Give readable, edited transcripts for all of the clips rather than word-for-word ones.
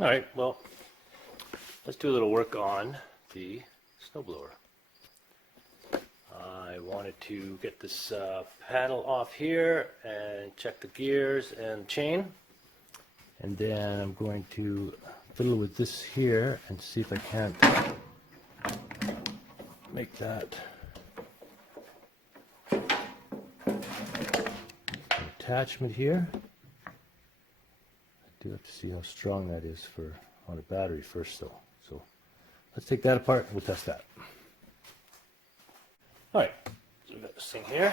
All right, well, let's do a little work on the snowblower. I wanted to get this paddle off here and check the gears and chain. And then I'm going to fiddle with this here and see if I can't make that attachment here. I do have to see how strong that is on a battery first though. So let's take that apart and we'll test that. Alright, so we've got this thing here.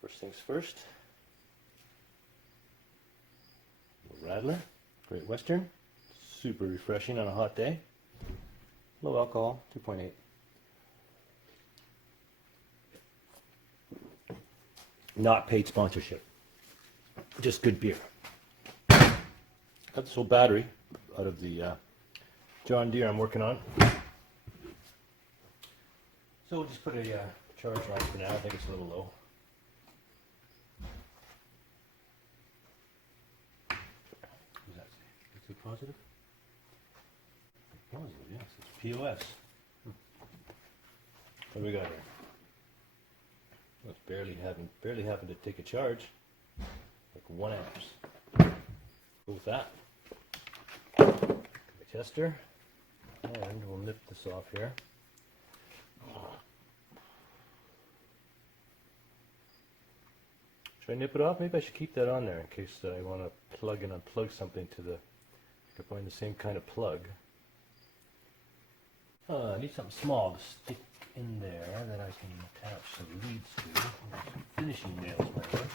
First things first. A Rattler, Great Western. Super refreshing on a hot day. Low alcohol, 2.8. Not paid sponsorship. Just good beer. Got this old battery out of the John Deere I'm working on. So we'll just put a charge on for now. I think it's a little low. What does that say? Is it positive? Positive, yes. It's POS. What do we got here? Well, it's barely having to take a charge. Like 1 amps. Go with that. Tester, and we'll nip this off here. Should I nip it off? Maybe I should keep that on there in case I want to plug and unplug something to the. I can find the same kind of plug. I need something small to stick in there that I can attach some leads to. Some finishing nails might work.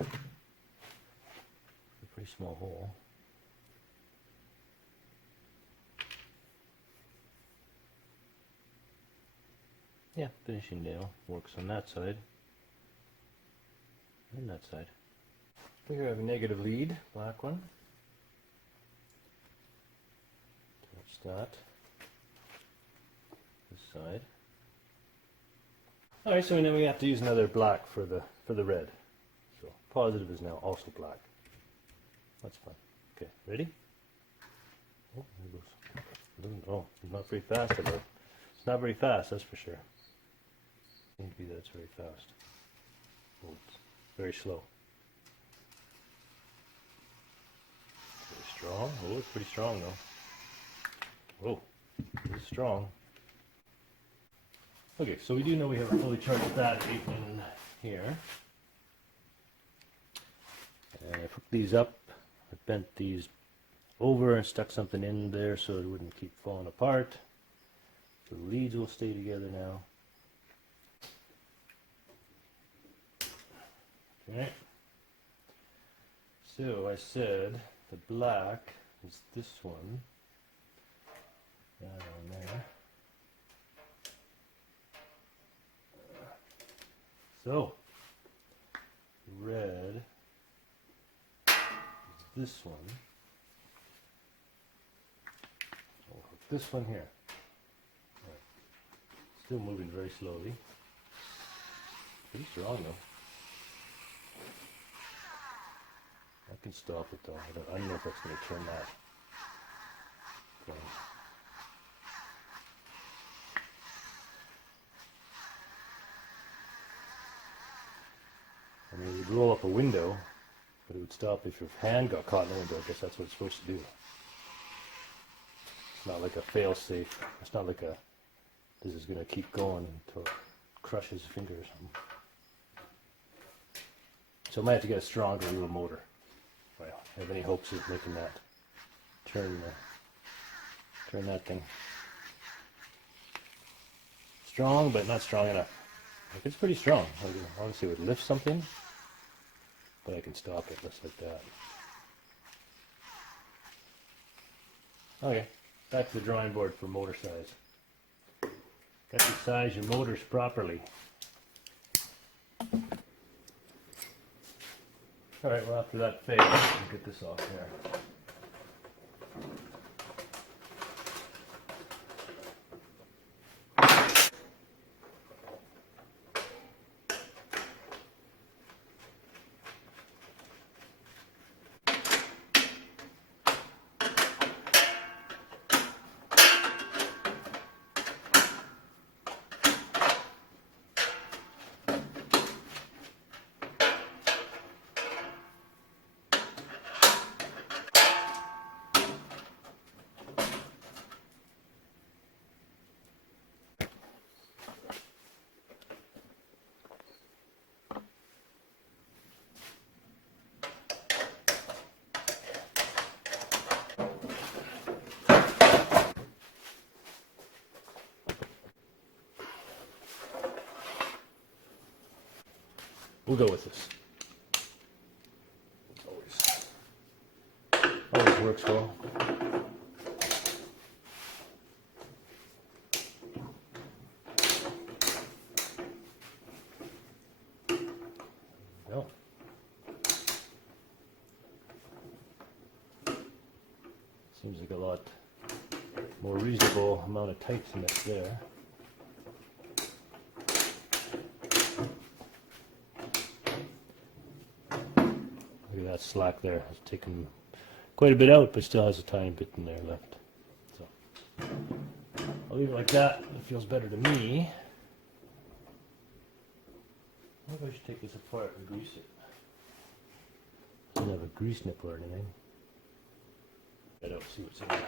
A pretty small hole. Yeah, finishing nail works on that side and that side. Here I have a negative lead, black one. Attach that. This side. Alright, so then we have to use another black for the red. So positive is now also black. That's fun. Okay, ready? Oh, there it goes. Oh, not very fast at all. It's not very fast, that's for sure. Seems to be that it's very fast. Oh, it's very slow. Very strong. Oh, it's pretty strong though. Oh, it's strong. Okay, so we do know we have a fully charged battery in here. And I hooked these up. I bent these over and stuck something in there so it wouldn't keep falling apart. So the leads will stay together now. Okay. So I said the black is this one. That on there. So red is this one. I'll hook this one here. Right. Still moving very slowly. Pretty strong though. I can stop it though. I don't know if that's going to turn that. Okay. I mean, it would roll up a window, but it would stop if your hand got caught in the window. I guess that's what it's supposed to do. It's not like a fail-safe. It's not like a, this is going to keep going until it crushes your finger or something. So I might have to get a stronger real motor. Well, I have any hopes of making that turn that thing. Strong, but not strong enough. Like, it's pretty strong. Obviously, it would lift something, but I can stop it just like that. Okay, back to the drawing board for motor size. Got to size your motors properly. Alright, well after that fade, we'll get this off there. We'll go with this. Always works well. Well, seems like a lot more reasonable amount of tightness there. Look at that slack there. It's taken quite a bit out, but still has a tiny bit in there left. So I'll leave it like that. It feels better to me. I wonder if I should take this apart and grease it. Doesn't have a grease nipple or anything. I don't see what's in there.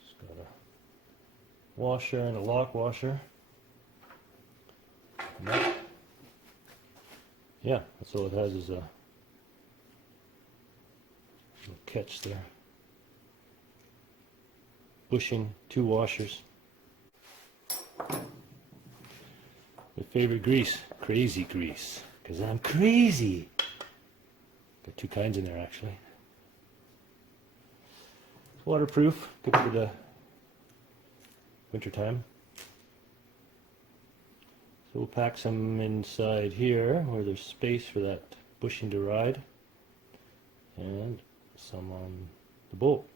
Just got a washer and a lock washer. And that, yeah, that's all it has is a little catch there. Bushing, 2 washers. My favorite grease, crazy grease, because I'm crazy. Got 2 kinds in there actually. It's waterproof, good for the winter time. So we'll pack some inside here where there's space for that bushing to ride, and some on the bolt.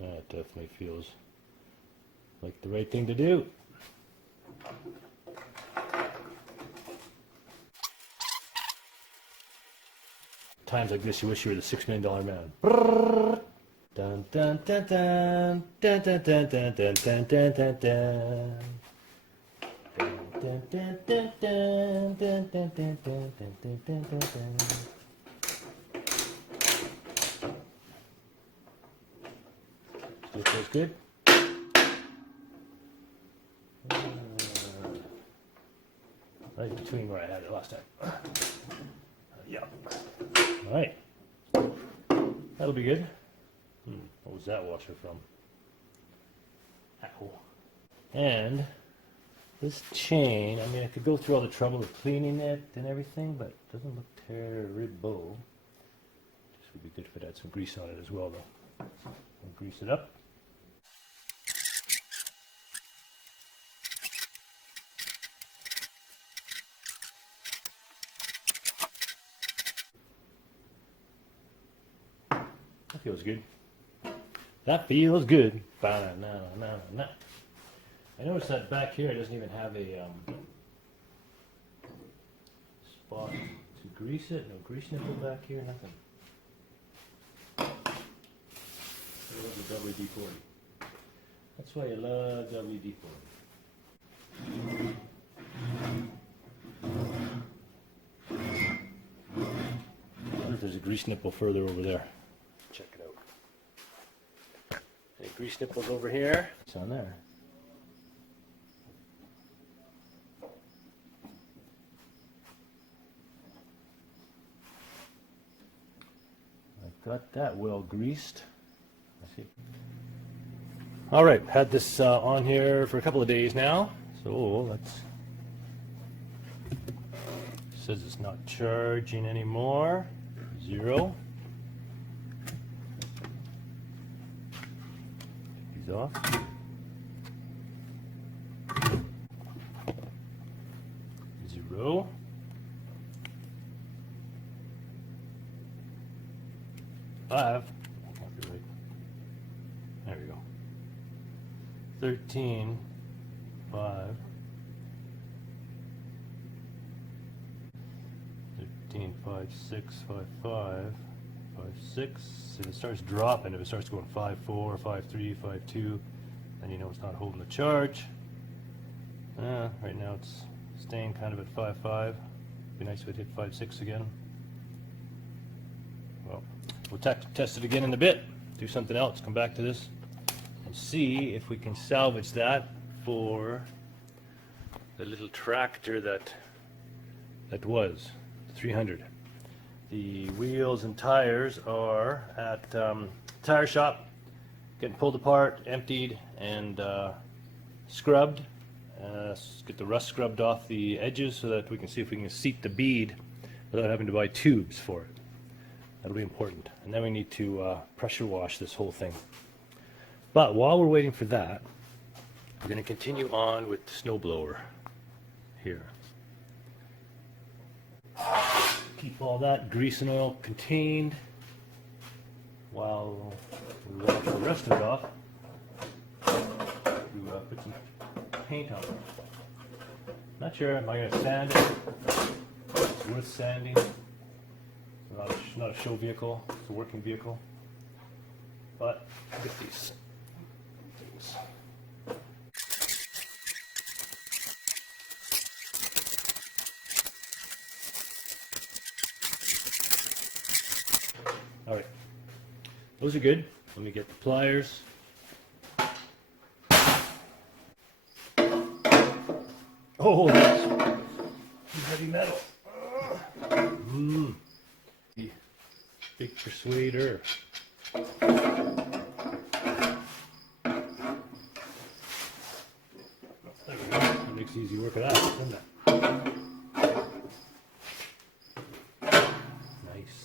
That definitely feels like the right thing to do. Times like this, you wish you were the $6 million man. Dun dun dun dun dun dun dun dun dun dun dun dun dun. Dun dun dun dun dun dun dun dun dun dun dun dun. Still feels good. Right between where I had it last time. Yeah. All right. That'll be good. What was that washer from? Ow. And this chain, I mean, I could go through all the trouble of cleaning it and everything, but it doesn't look terrible. This would be good if it had some grease on it as well, though. I'll grease it up. That feels good. That feels good. Ba-na-na-na-na. I noticed that back here it doesn't even have a spot to grease it. No grease nipple back here, nothing. I love the WD-40. That's why you love WD-40. I wonder if there's a grease nipple further over there. Check it out. Any grease nipples over here? It's on there. I've got that well greased. I see. All right, had this on here for a couple of days now. So let's. It says it's not charging anymore. 0. Off. 0. 5. Can't be right. There we go. 13. 5. 13. 5. 6. 5. 5. 5, 6. If it starts dropping, if it starts going 5, 4, 5, 3, 5, 2, then you know it's not holding the charge. Right now it's staying kind of at 5, 5. Be nice if it hit 5, 6 again. We'll test it again in a bit, do something else, come back to this, and see if we can salvage that for the little tractor that was 300. The wheels and tires are at tire shop, getting pulled apart, emptied, and scrubbed. Get the rust scrubbed off the edges so that we can see if we can seat the bead without having to buy tubes for it. That'll be important. And then we need to pressure wash this whole thing. But while we're waiting for that, we're going to continue on with the snowblower here. Keep all that grease and oil contained while we wash the rest of it off. Put some paint on it. Not sure, am I going to sand it? It's worth sanding. It's not a show vehicle, it's a working vehicle. But look at these things. Alright, those are good. Let me get the pliers. Oh, that's heavy metal. Big persuader. There we go. That makes easy work of that, doesn't it? Nice.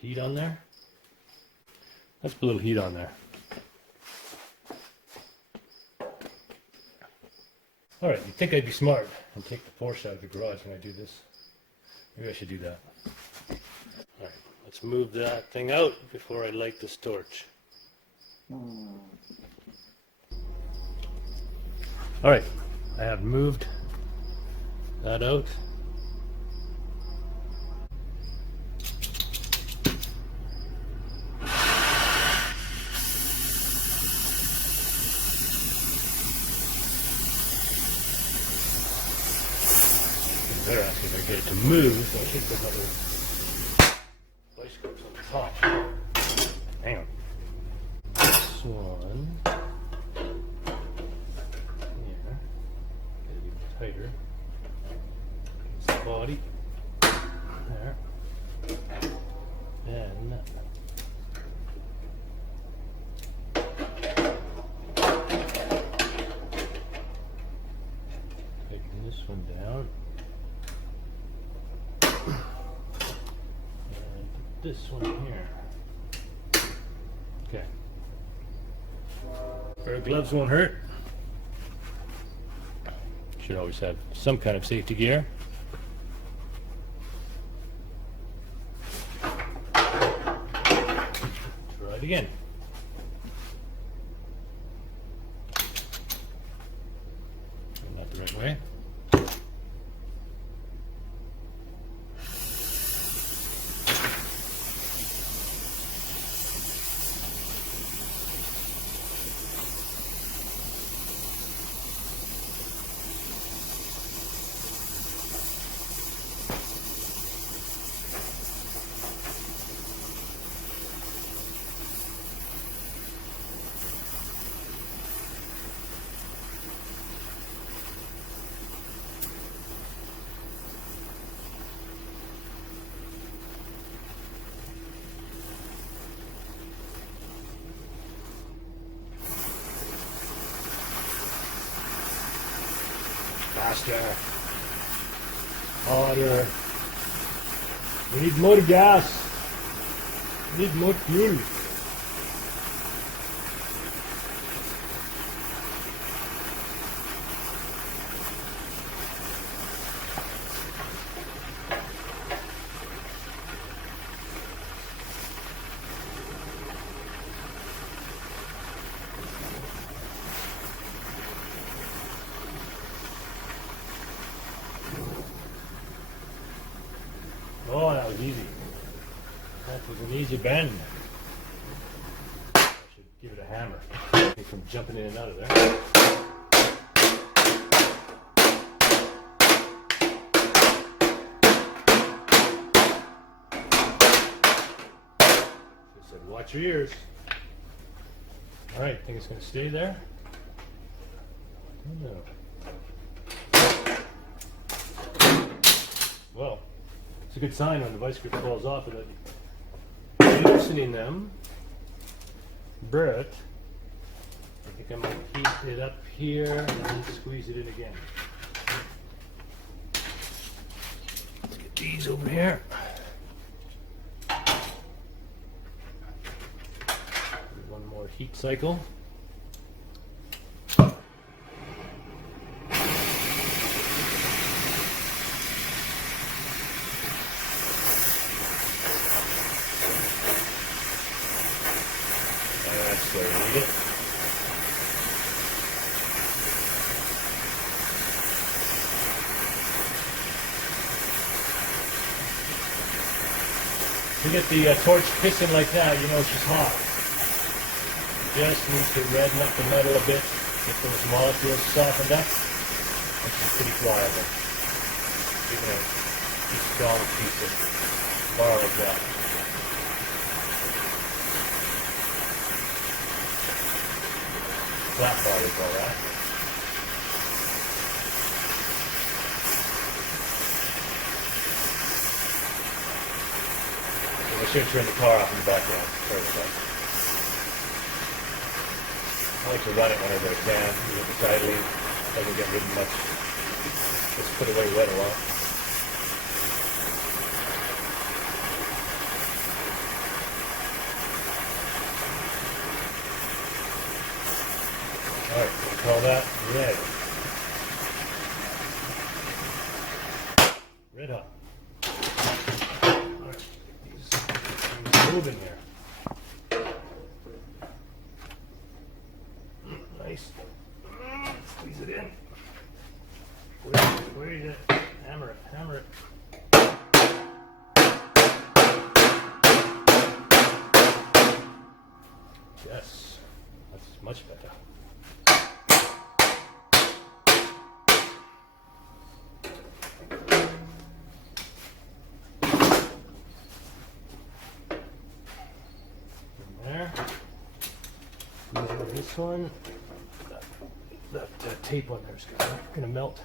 Heat on there. Let's put a little heat on there. Alright, you'd think I'd be smart and take the Porsche out of the garage when I do this. Maybe I should do that. Alright, let's move that thing out before I light this torch. Alright, I have moved that out. They're asking to get it to move, so I should put another vice grips on the top. Hang on. This one here. Get it even tighter. It's the body. There. Then taking this one down. This one here. Okay. Pair of gloves won't hurt. Should always have some kind of safety gear. Try it again. Not the right way. Faster. Harder. We need more gas. We need more fuel. Oh, that was easy. That was an easy bend. I should give it a hammer. Keep from jumping in and out of there. She said, watch your ears. All right, think it's going to stay there? No. Well, it's a good sign when the vice grip falls off without loosening them. But I think I might heat it up here and then squeeze it in again. Let's get these over here. One more heat cycle. That's where we need it. To get the torch pissing like that, you know she's hot. Just needs to redden up the metal a bit, get those molecules softened up, and she's pretty pliable. Even a strong piece of bar like that. Flat bar we call that. I should turn the car off in the background. Sorry about that. I like to run it whenever I can. Even if it's idling, doesn't get ridden much. Just put away wet a lot. Alright, we'll call that red. Red hot. Alright, these things moving here. Nice. Squeeze it in. Squeeze it. Hammer it, hammer it. Yes, that's much better. This one, that tape on there is going to melt.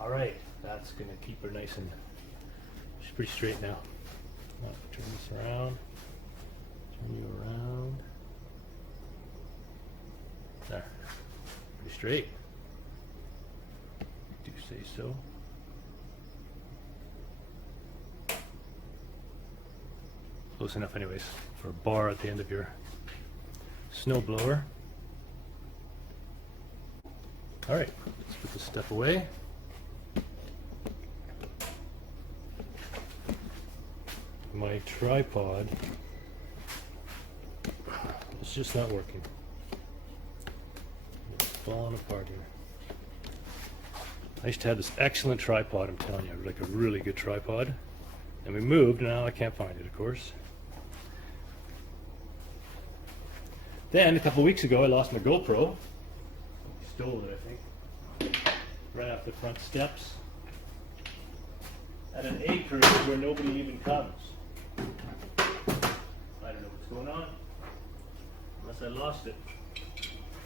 All right, that's going to keep her nice and she's pretty straight now. Turn this around, turn you around. There, pretty straight. Do say so. Close enough anyways for a bar at the end of your snow blower. All right, let's put this stuff away. My tripod is just not working. It's falling apart here. I used to have this excellent tripod, I'm telling you, like a really good tripod. And we moved, and now I can't find it, of course. Then, a couple of weeks ago, I lost my GoPro. He stole it, I think. Right off the front steps. At an acreage where nobody even comes. I don't know what's going on. Unless I lost it.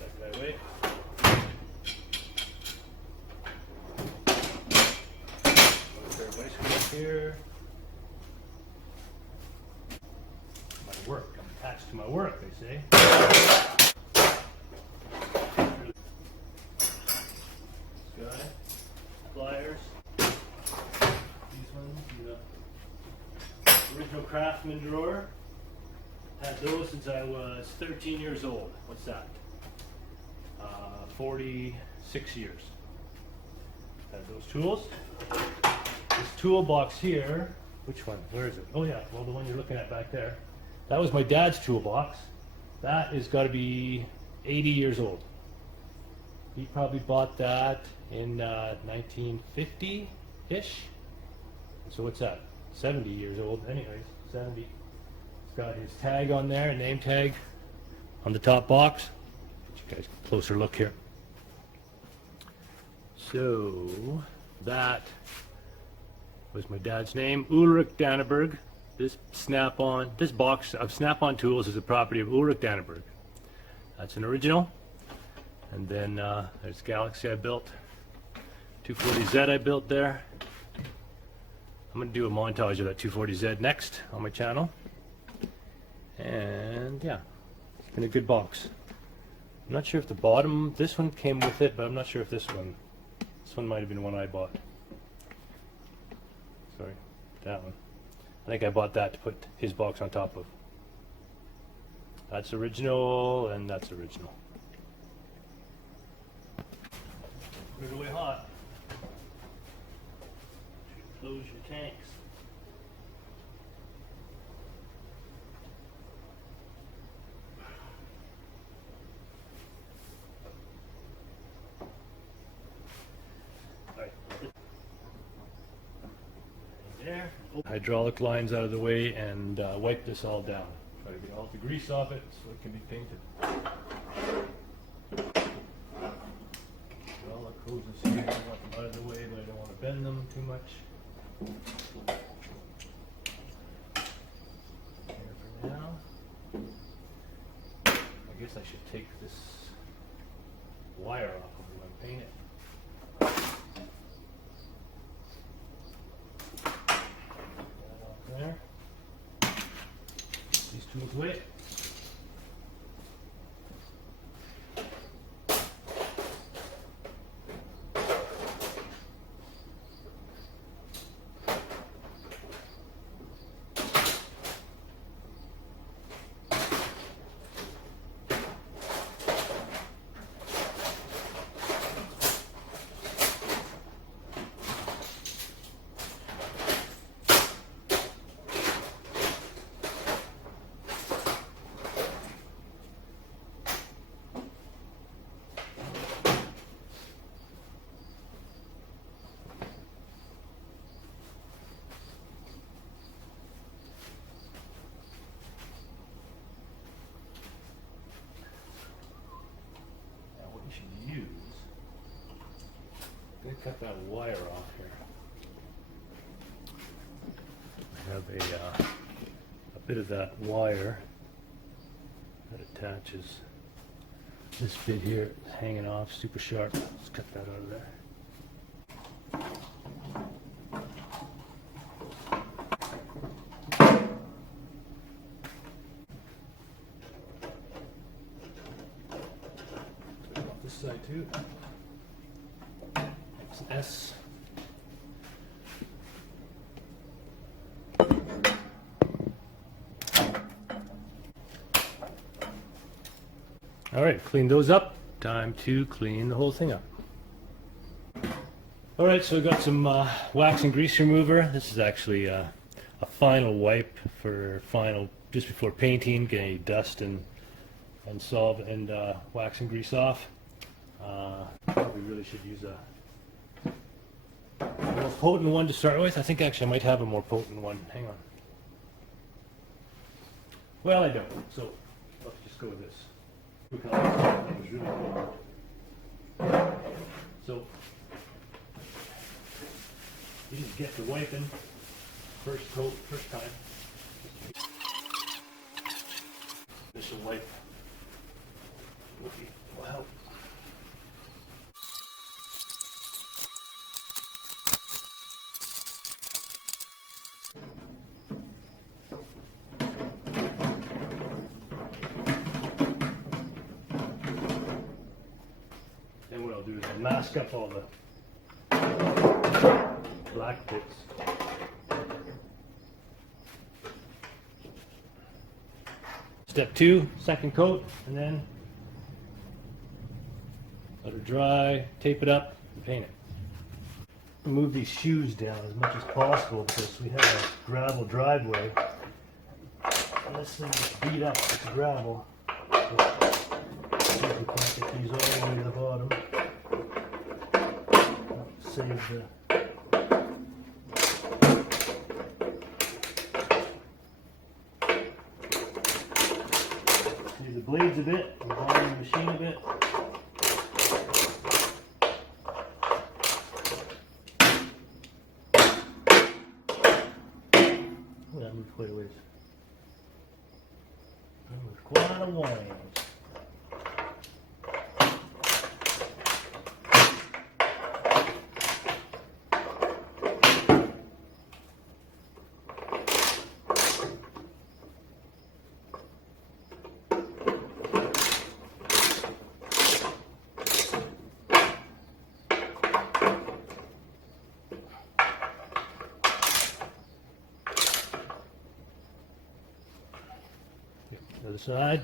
That's my way. Everybody's come up here. My work. I'm attached to my work, they say. Got it. pliers. These ones in the original Craftsman drawer. Had those since I was 13 years old. What's that? 46 years. Had those tools. This toolbox here, which one? Where is it? Oh yeah, well the one you're looking at back there. That was my dad's toolbox. That has got to be 80 years old. He probably bought that in 1950-ish. So what's that? 70 years old anyways, 70. It's got his tag on there, a name tag on the top box. Get you guys a closer look here. So that was my dad's name, Ulrich Danneberg. This box of Snap-on tools is a property of Ulrich Danneberg. That's an original. And then there's Galaxy I built. 240Z I built there. I'm going to do a montage of that 240Z next on my channel. And yeah, it's been a good box. I'm not sure if the bottom, this one came with it, but I'm not sure if this one might have been one I bought. Sorry, that one. I think I bought that to put his box on top of. That's original, and that's original. Put it away hot. Close your tanks. There. Hydraulic lines out of the way and wipe this all down. Try to get all the grease off it so it can be painted. Hydraulic hoses here, I want them out of the way, but I don't want to bend them too much. Here for now. I guess I should take this wire off when I paint it. There. These tools away. Cut that wire off here. I have a bit of that wire that attaches this bit here, hanging off, super sharp. Let's cut that out of there. Cut off this side too. S. All right, clean those up. Time to clean the whole thing up. All right, so I got some wax and grease remover. This is actually a final wipe for just before painting, get any dust and wax and grease off. Probably really should use a more potent one to start with. I think actually I might have a more potent one. Hang on. Well, I don't. So let's just go with this. Look how that was really potent. So you just get to wiping first coat, first time. This will wipe. Will help. Then what I'll do is I'll mask up all the black bits. Step 2, second coat, and then let it dry, tape it up, and paint it. Move these shoes down as much as possible because we have a gravel driveway. And this thing is beat up with gravel. So we can't get these all the way to the bottom. Save the blades a bit, and volume the machine a bit. Oh, that moved quite a ways. That moved quite a ways. Other side.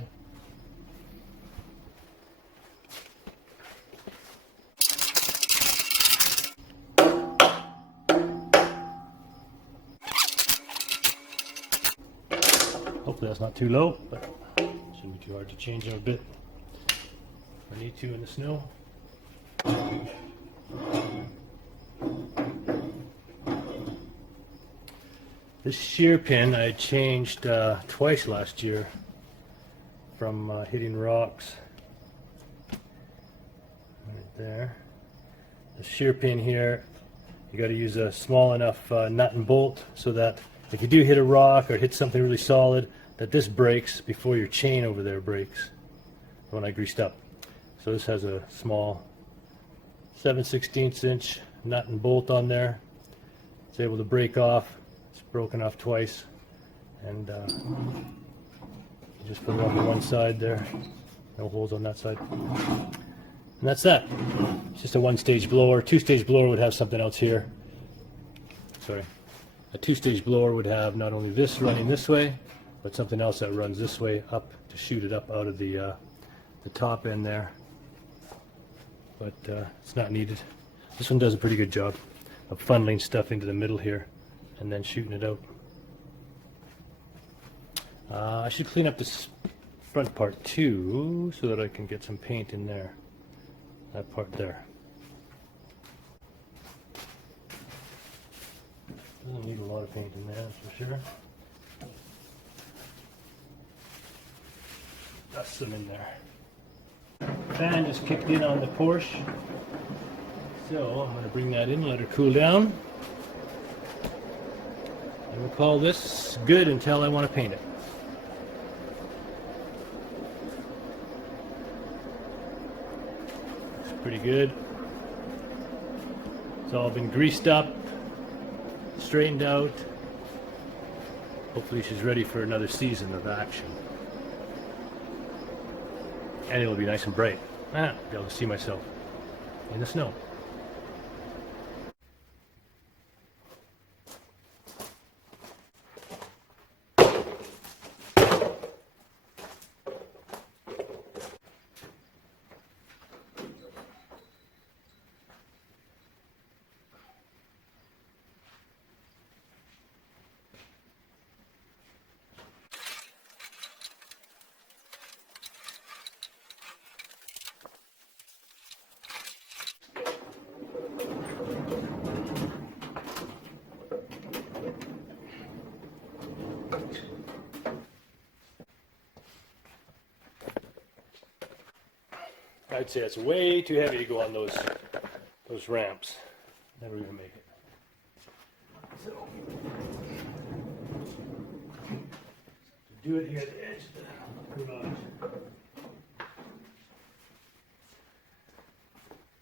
Hopefully that's not too low, but it shouldn't be too hard to change them a bit if I need to in the snow. This shear pin I changed twice last year from hitting rocks. Right there. The shear pin here, you got to use a small enough nut and bolt so that if you do hit a rock or hit something really solid, that this breaks before your chain over there breaks. The one I greased up. So this has a small 7/16 inch nut and bolt on there. It's able to break off. It's broken off twice, and just put it on the one side there. No holes on that side. And that's that. It's just a one-stage blower. Two-stage blower would have something else here. Sorry. A two-stage blower would have not only this running this way, but something else that runs this way up to shoot it up out of the top end there. But it's not needed. This one does a pretty good job of funneling stuff into the middle here and then shooting it out. I should clean up this front part too so that I can get some paint in there. That part there. Doesn't need a lot of paint in there, that's for sure. Dust some in there. Fan just kicked in on the Porsche, so I'm going to bring that in, let her cool down, and we'll call this good until I want to paint it. Looks pretty good. It's all been greased up, straightened out. Hopefully she's ready for another season of action. And it'll be nice and bright. I'll be able to see myself in the snow. I'd say it's way too heavy to go on those ramps. Never even make it. So, to do it here at the edge of the garage.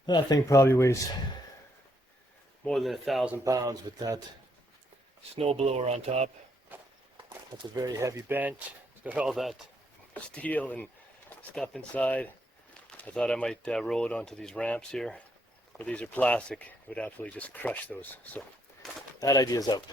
That thing probably weighs more than 1,000 pounds with that snow blower on top. That's a very heavy bench. It's got all that steel and stuff inside. I thought I might roll it onto these ramps here, but these are plastic. It would absolutely just crush those. So that idea's out.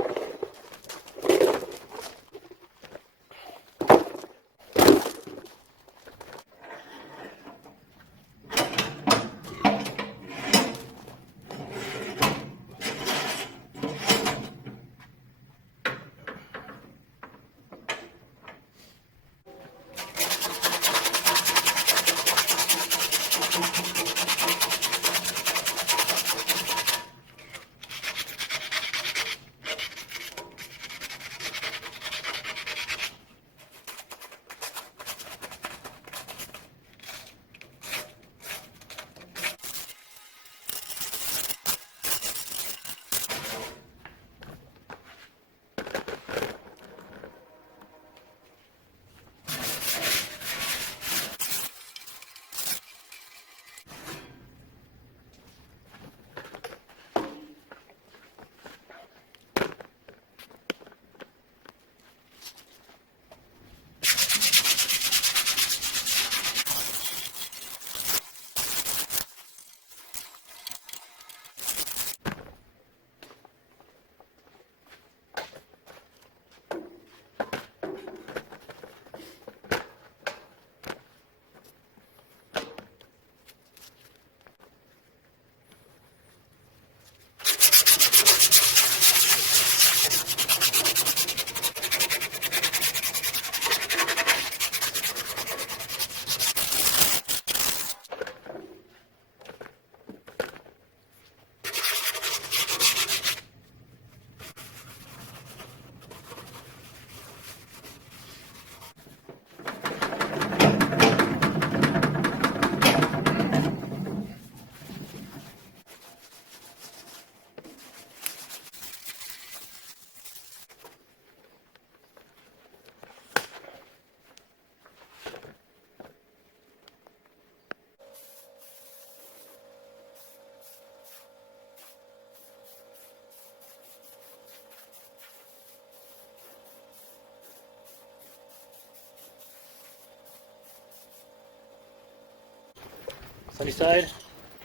Sunny side,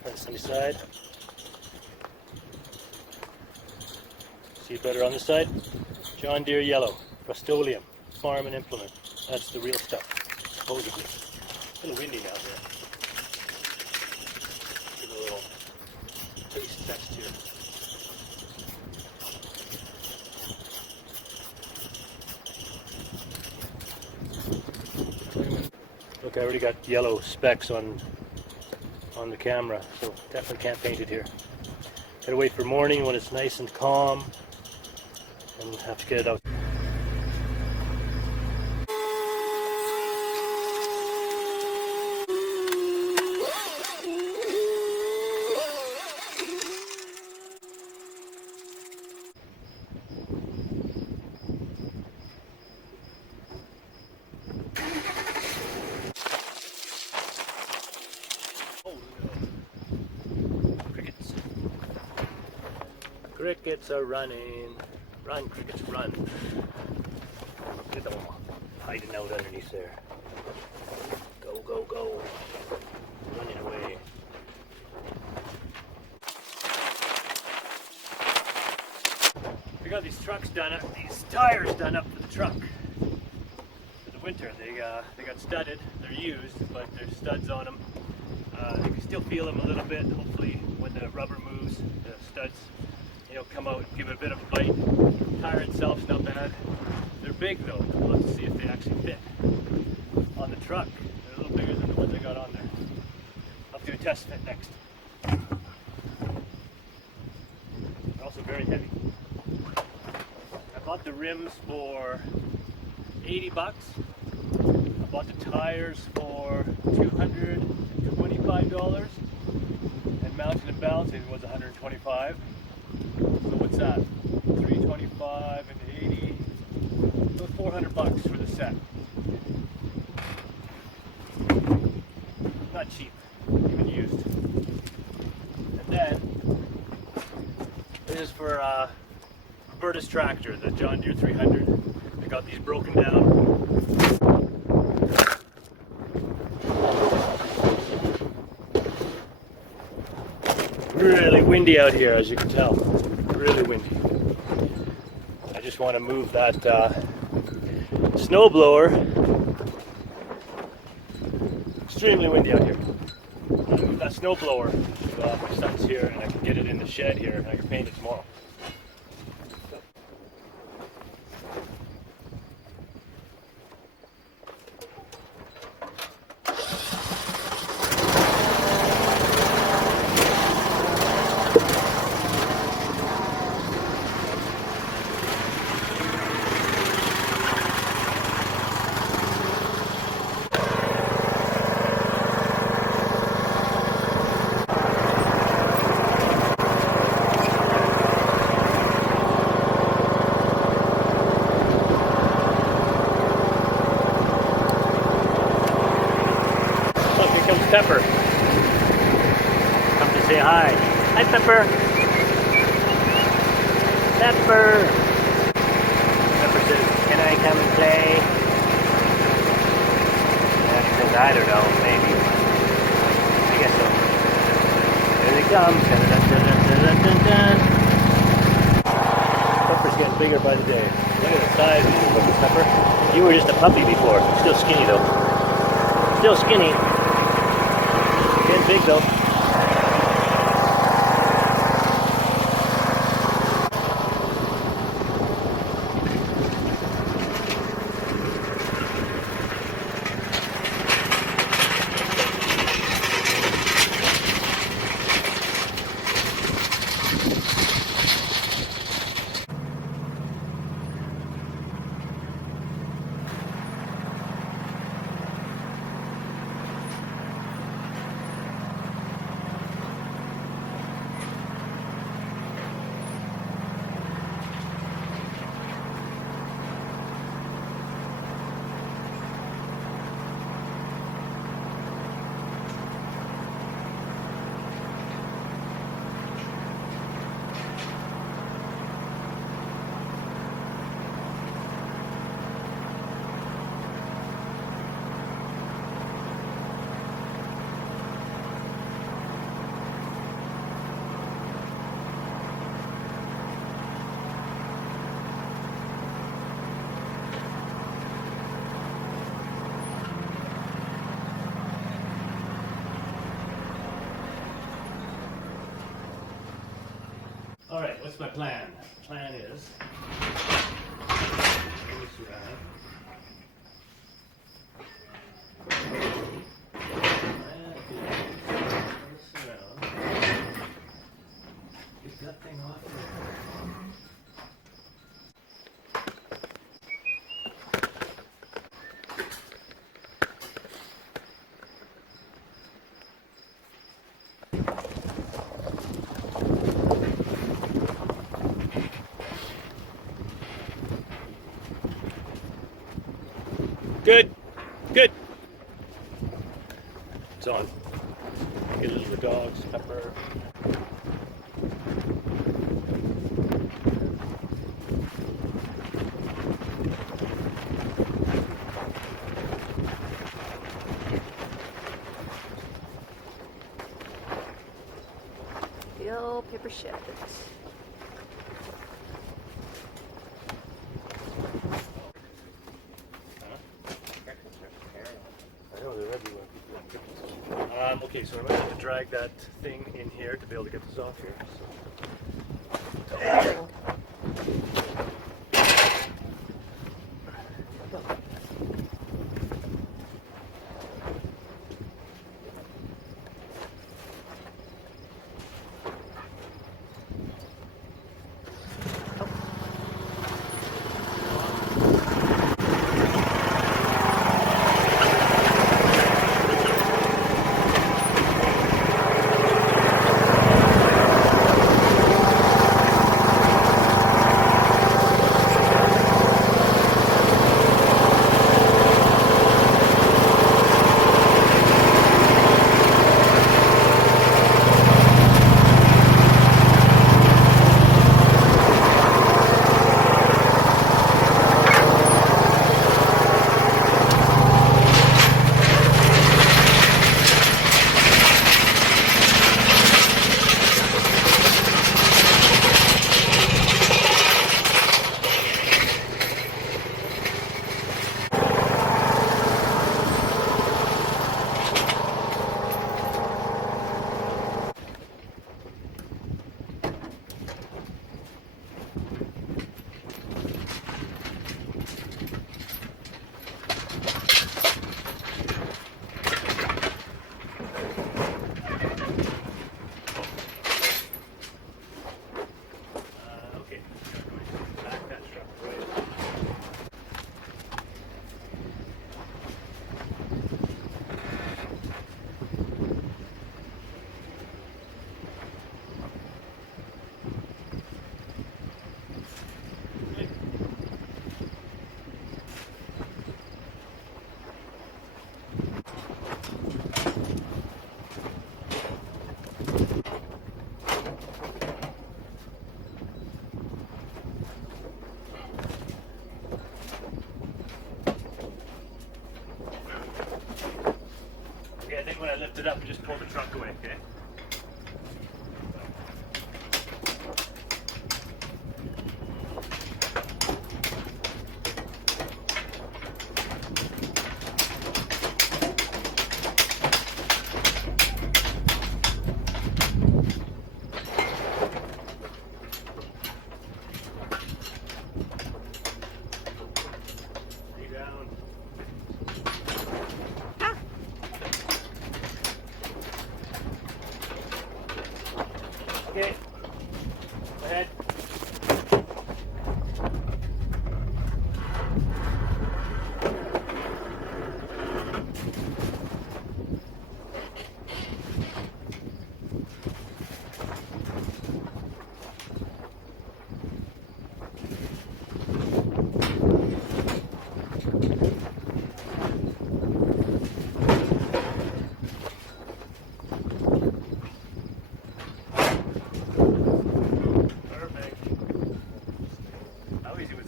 try the sunny side. See it better on this side? John Deere Yellow, Rust-Oleum, farm and implement. That's the real stuff, supposedly. A little windy out there. Give it a little taste texture. Look, I already got yellow specks on the camera, so definitely can't paint it here. Gotta wait for morning when it's nice and calm, and have to get it out. Crickets are running. Run, crickets, run. Look at them hiding out underneath there. Go, go, go. Running away. We got these trucks done up, these tires done up for the truck. For the winter, they got studded. They're used, but there's studs on them. You can still feel them a little bit. Hopefully, when the rubber moves, the studs, come out and give it a bit of a bite. The tire itself's not bad. They're big though. We'll have to see if they actually fit on the truck. They're a little bigger than the ones I got on there. I'll do a test fit next. They're also very heavy. I bought the rims for $80. I bought the tires for $225, and mounting and balancing was $125. So what's that? $325 and $80. So $400 for the set. Not cheap, even used. And then this is for Roberta's tractor, the John Deere 300. I got these broken down. Really windy out here, as you can tell. Really windy. just want to move that snow blower. Extremely windy out here. Move that snow blower to my son's here, and I can get it in the shed here, and I can paint it tomorrow. Pepper. Come to say hi. Hi, Pepper. Pepper. Pepper says, "Can I come and play?" And he says, "I don't know, maybe." I guess so. Here they come. Dun, dun, dun, dun, dun, dun, dun. Pepper's getting bigger by the day. Look at the size of you, Pepper. You were just a puppy before. Still skinny though. Still skinny. Getting big though. Alright, what's my plan? The plan is get that thing off there. Good, good. It's on. Get a little dogs, Pepper. The old paper sheds. Okay, so I'm going to have to drag that thing in here to be able to get this off here. So. lift it up and just pull the truck away, okay? Okay, go ahead.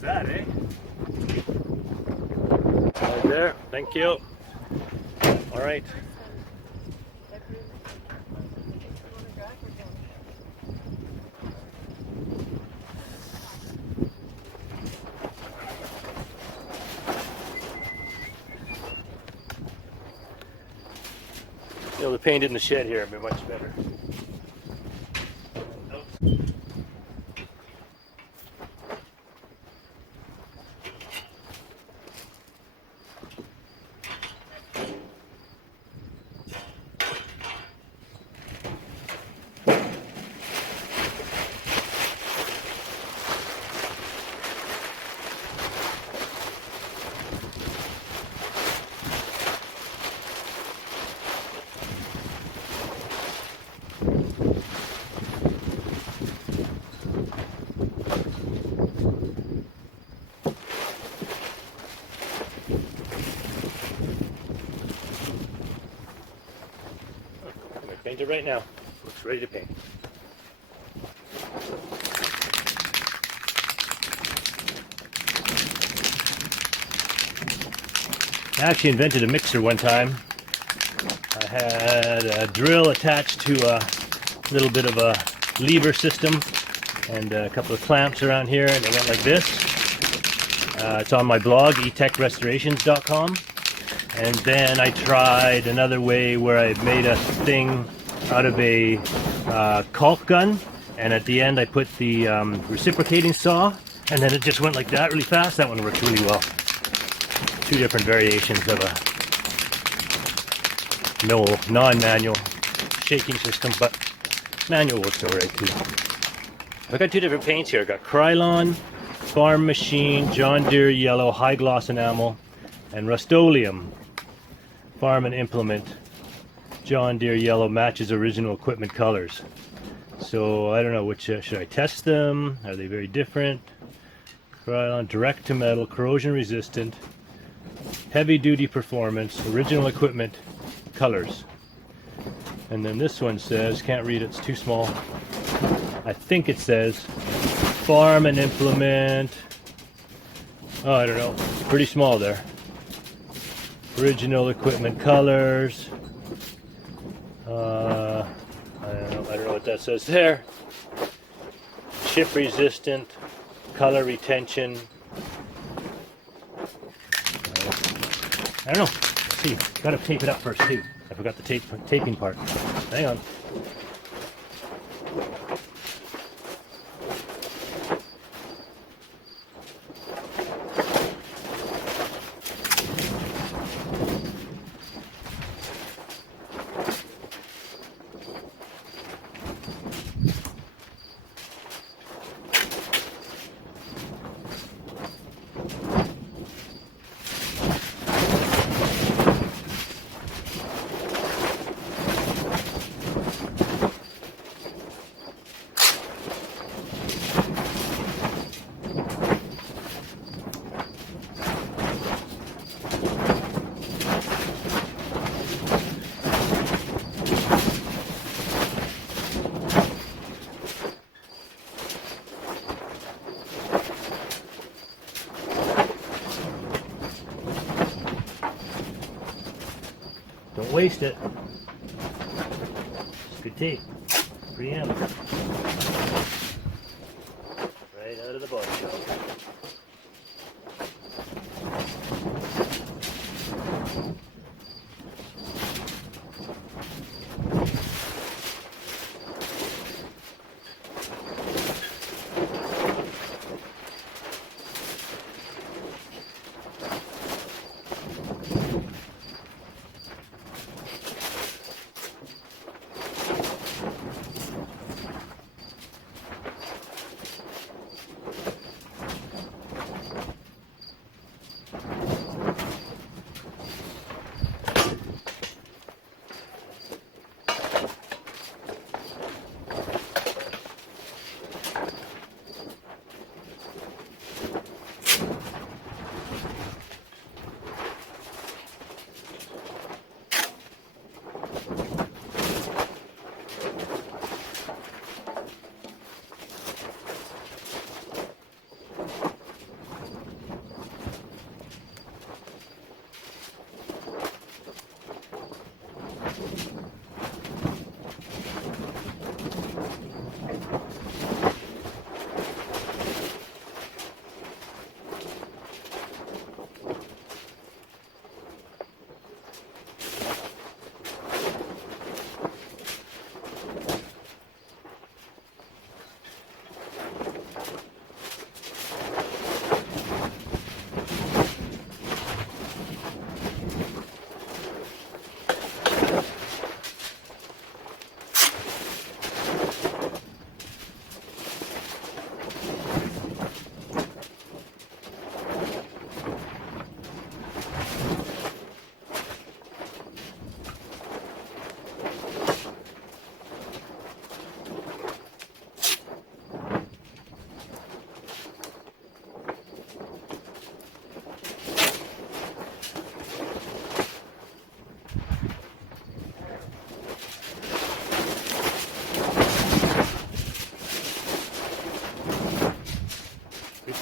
That, eh? Right there, thank you. All right. Be able to paint it in the shed here would be much better. Paint it right now. Looks ready to paint. I actually invented a mixer one time. I had a drill attached to a little bit of a lever system and a couple of clamps around here, and it went like this. It's on my blog, etekrestorations.com. And then I tried another way where I made a thing out of a caulk gun, and at the end I put the reciprocating saw, and then it just went like that really fast. That one worked really well. Two different variations of a non-manual shaking system, but manual works alright too. I've got two different paints here. I've got Krylon, Farm Machine, John Deere Yellow, High Gloss Enamel, and Rust-Oleum, Farm and Implement. John Deere Yellow matches original equipment colors. So I don't know which, should I test them? Are they very different? Krylon, direct to metal, corrosion resistant, heavy duty performance, original equipment colors. And then this one says, can't read it, it's too small. I think it says Farm and Implement. Oh, I don't know, it's pretty small there. Original equipment colors. I don't know what that says there. Chip resistant, color retention. I don't know. Let's see. Gotta tape it up first too. I forgot the taping part. Hang on. Don't waste it. Good tape. Preamp. Right out of the body shop.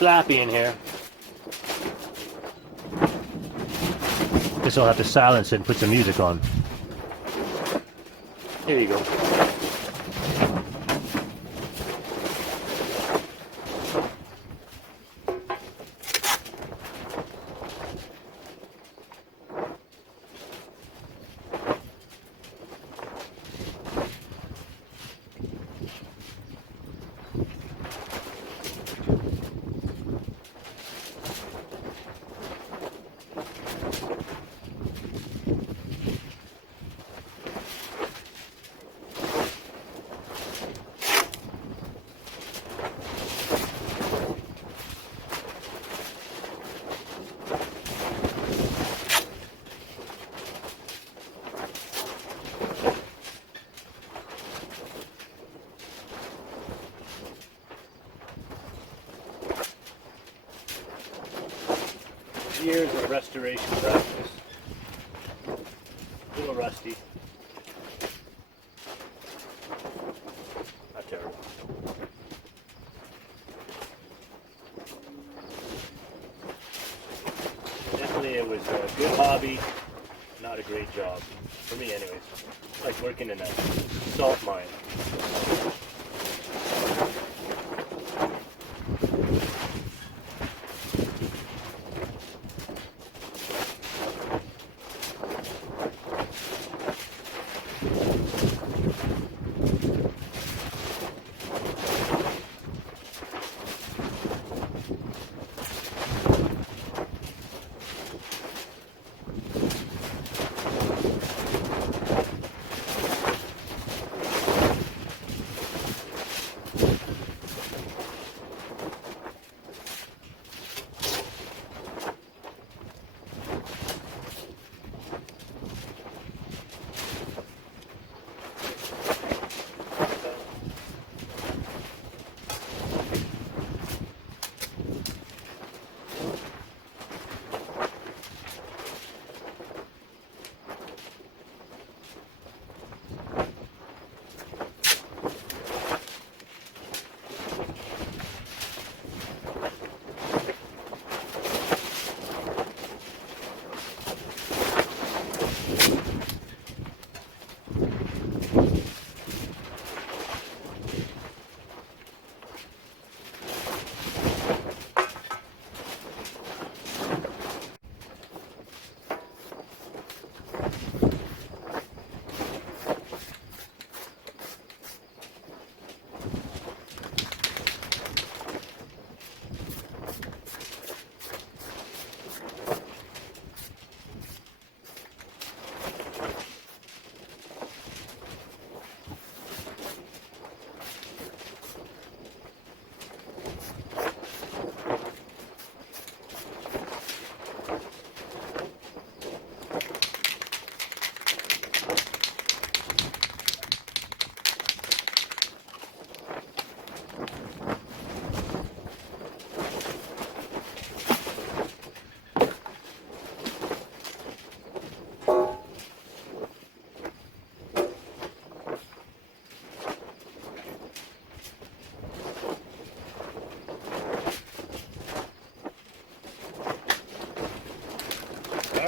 Slappy in here. Guess I'll have to silence it and put some music on. Here you go. Years of restoration practice. A little rusty. Not terrible. Definitely it was a good hobby, not a great job. For me anyways. It's like working in a salt mine.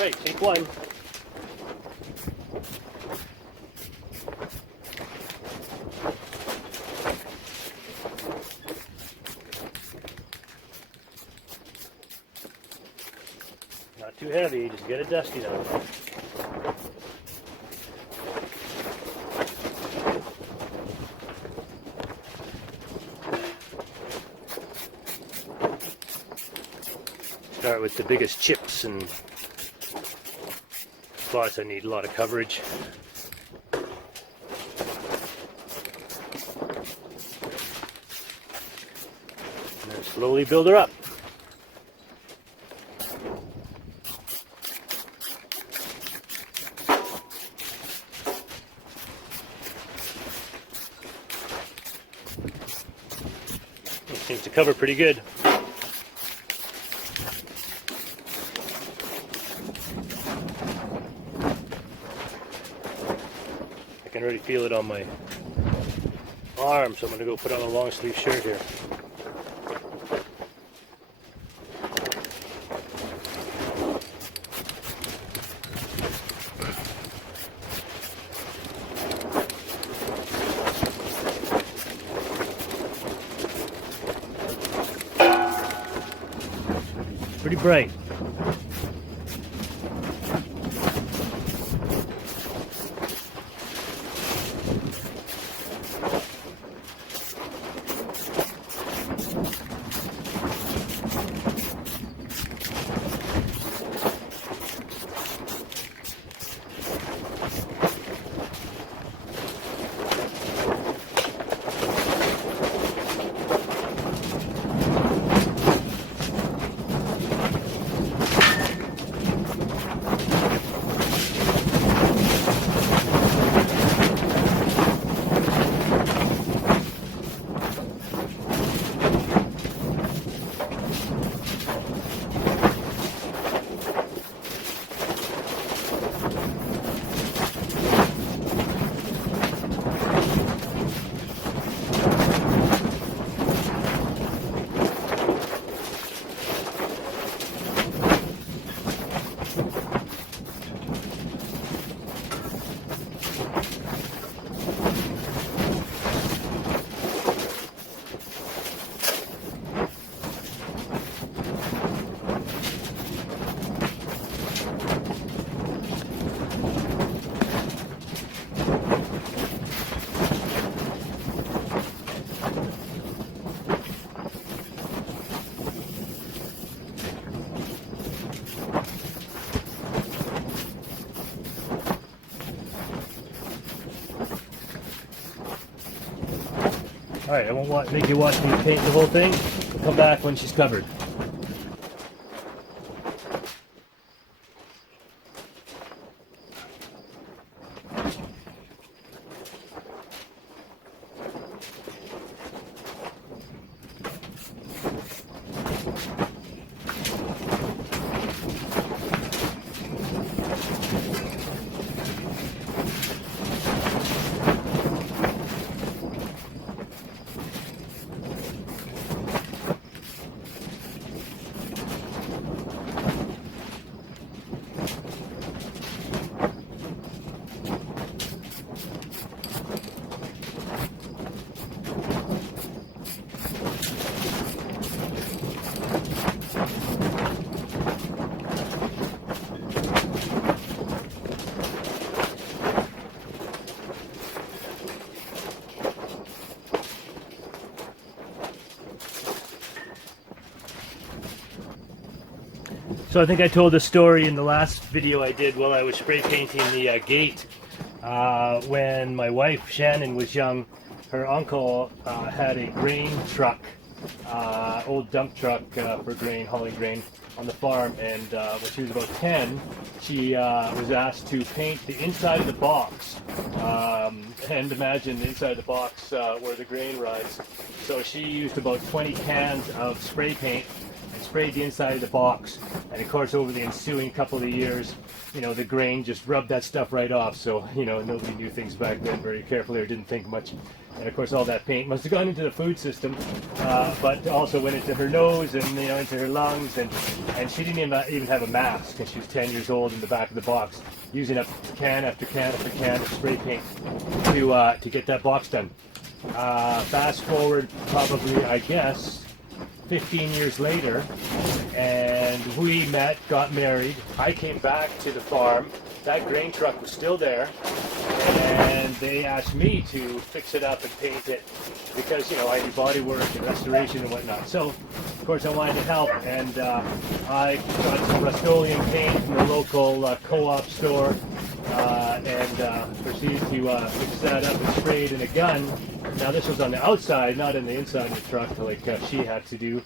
right, take one. Not too heavy, just get it dusty though. Start with the biggest chips and spots that need a lot of coverage. And then slowly build her up. It seems to cover pretty good. I can already feel it on my arm, so I'm going to go put on a long sleeve shirt here. Pretty bright. Alright, I won't make you watch me paint the whole thing. We'll come back when she's covered. So I think I told the story in the last video I did while I was spray painting the gate. When my wife Shannon was young, her uncle had a grain truck, old dump truck for grain, hauling grain on the farm, and when she was about 10, she was asked to paint the inside of the box, and imagine the inside of the box where the grain rides. So she used about 20 cans of spray paint. sprayed the inside of the box, and of course over the ensuing couple of years, you know, the grain just rubbed that stuff right off. So, you know, nobody knew things back then very carefully or didn't think much. And of course all that paint must have gone into the food system, but also went into her nose and, you know, into her lungs, and she didn't even have a mask, and she was 10 years old in the back of the box, using up can after can after can of spray paint to get that box done. Fast forward probably, I guess, 15 years later, and we met, got married. I came back to the farm. That grain truck was still there, and they asked me to fix it up and paint it because, you know, I do body work and restoration and whatnot. So, of course, I wanted to help, and I got some Rust-Oleum paint from the local co-op store, and proceeded to fix that up and spray it in a gun. Now, this was on the outside, not in the inside of the truck, like she had to do.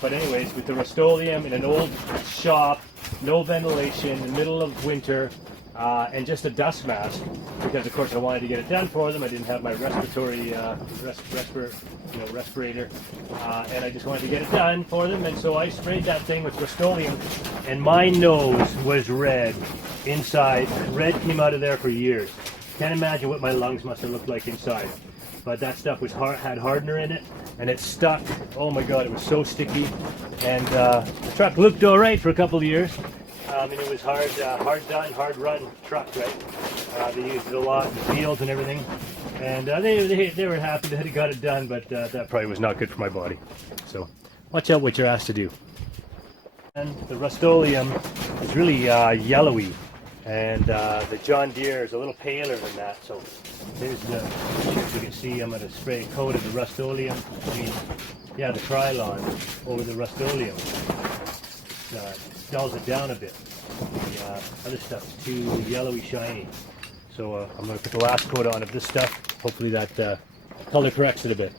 But anyways, with the Rust-Oleum in an old shop, no ventilation, in the middle of winter, and just a dust mask, because of course I wanted to get it done for them. I didn't have my respirator, and I just wanted to get it done for them, and so I sprayed that thing with Rust-Oleum, and my nose was red inside. Red came out of there for years. Can't imagine what my lungs must have looked like inside. But that stuff was had hardener in it, and it stuck. Oh my God, it was so sticky. And the truck looked all right for a couple of years. I mean, it was hard done, hard run truck, right? They used it a lot in the fields and everything. And they were happy that it got it done, but that probably was not good for my body. So watch out what you're asked to do. And the Rust-Oleum is really yellowy. And the John Deere is a little paler than that. So here's the, as you can see, I'm going to spray a coat of the Rust-Oleum. The Krylon over the Rust-Oleum. Dulls it down a bit. The other stuff is too yellowy shiny. So I'm going to put the last coat on of this stuff. Hopefully that color corrects it a bit.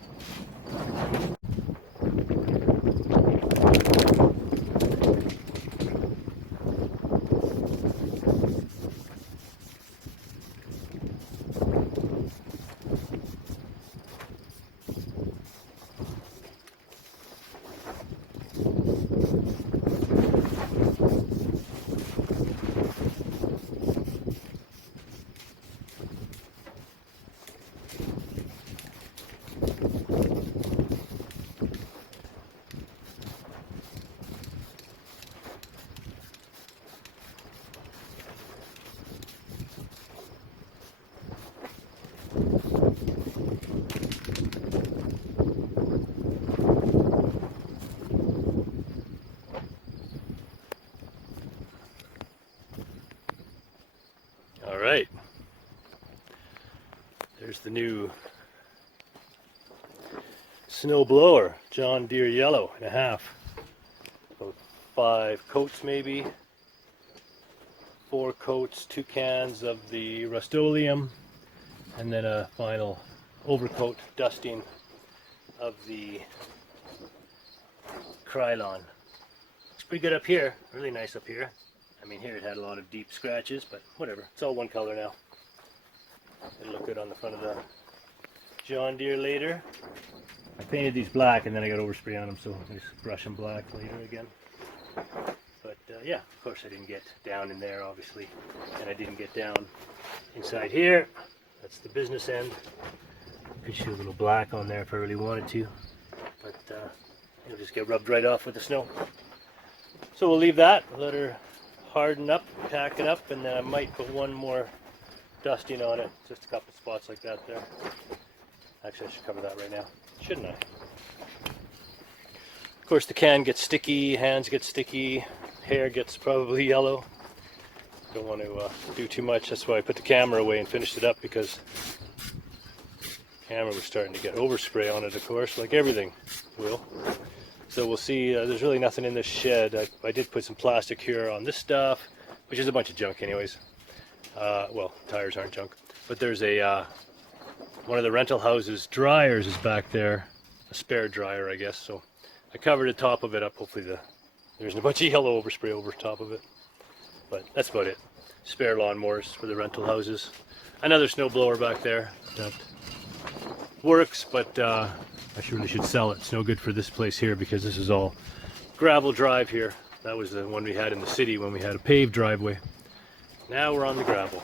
All right, there's the new snow blower, John Deere Yellow and a half. About 5 coats maybe, 4 coats, 2 cans of the Rust-Oleum, and then a final overcoat dusting of the Krylon. It's pretty good up here, really nice up here. I mean, here it had a lot of deep scratches, but whatever. It's all one color now. It'll look good on the front of the John Deere later. I painted these black and then I got overspray on them, so I just brush them black later again. But yeah, of course I didn't get down in there, obviously. And I didn't get down inside here. That's the business end. Could shoot a little black on there if I really wanted to. But it'll just get rubbed right off with the snow. So we'll leave that, let her harden up, pack it up, and then I might put one more dusting on it. Just a couple spots like that there. Actually, I should cover that right now, shouldn't I? Of course, the can gets sticky, hands get sticky, hair gets probably yellow. Don't want to do too much. That's why I put the camera away and finished it up, because the camera was starting to get overspray on it, of course, like everything will. So we'll see. There's really nothing in this shed. I did put some plastic here on this stuff, which is a bunch of junk anyways. Well, tires aren't junk. But there's a one of the rental houses dryers is back there, a spare dryer, I guess. So I covered the top of it up. Hopefully there's a bunch of yellow overspray over top of it. But that's about it. Spare lawnmowers for the rental houses. Another snow blower back there that works, but I really should sell it. It's no good for this place here because this is all gravel drive here. That was the one we had in the city when we had a paved driveway. Now we're on the gravel.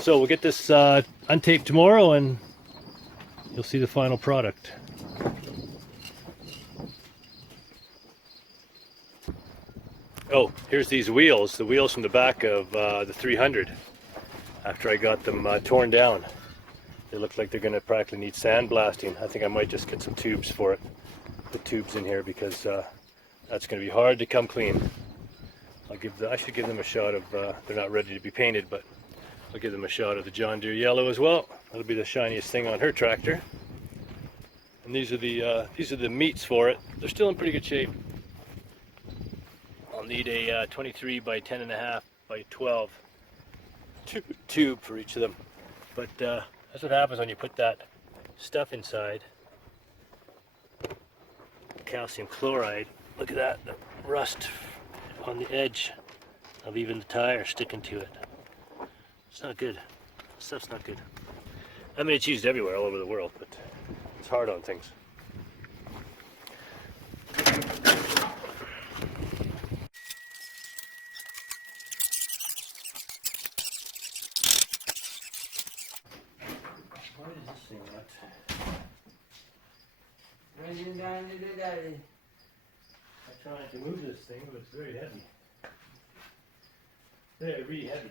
So we'll get this untaped tomorrow and you'll see the final product. Oh, here's these wheels, the wheels from the back of the 300 after I got them torn down. They look like they're going to practically need sandblasting. I think I might just get some tubes for it. Put tubes in here because that's going to be hard to come clean. I should give them a shot of, they're not ready to be painted, but I'll give them a shot of the John Deere YELLOW as well. That'll be the shiniest thing on her tractor. And these are the meats for it. They're still in pretty good shape. I'll need a 23 by 10.5 by 12 tube for each of them. But that's what happens when you put that stuff inside. Calcium chloride. Look at that, the rust on the edge of even the tire sticking to it. It's not good. Stuff's not good. I mean, it's used everywhere, all over the world, but it's hard on things. Why is this thing not? I'm trying to move this thing, but it's very heavy. Very heavy.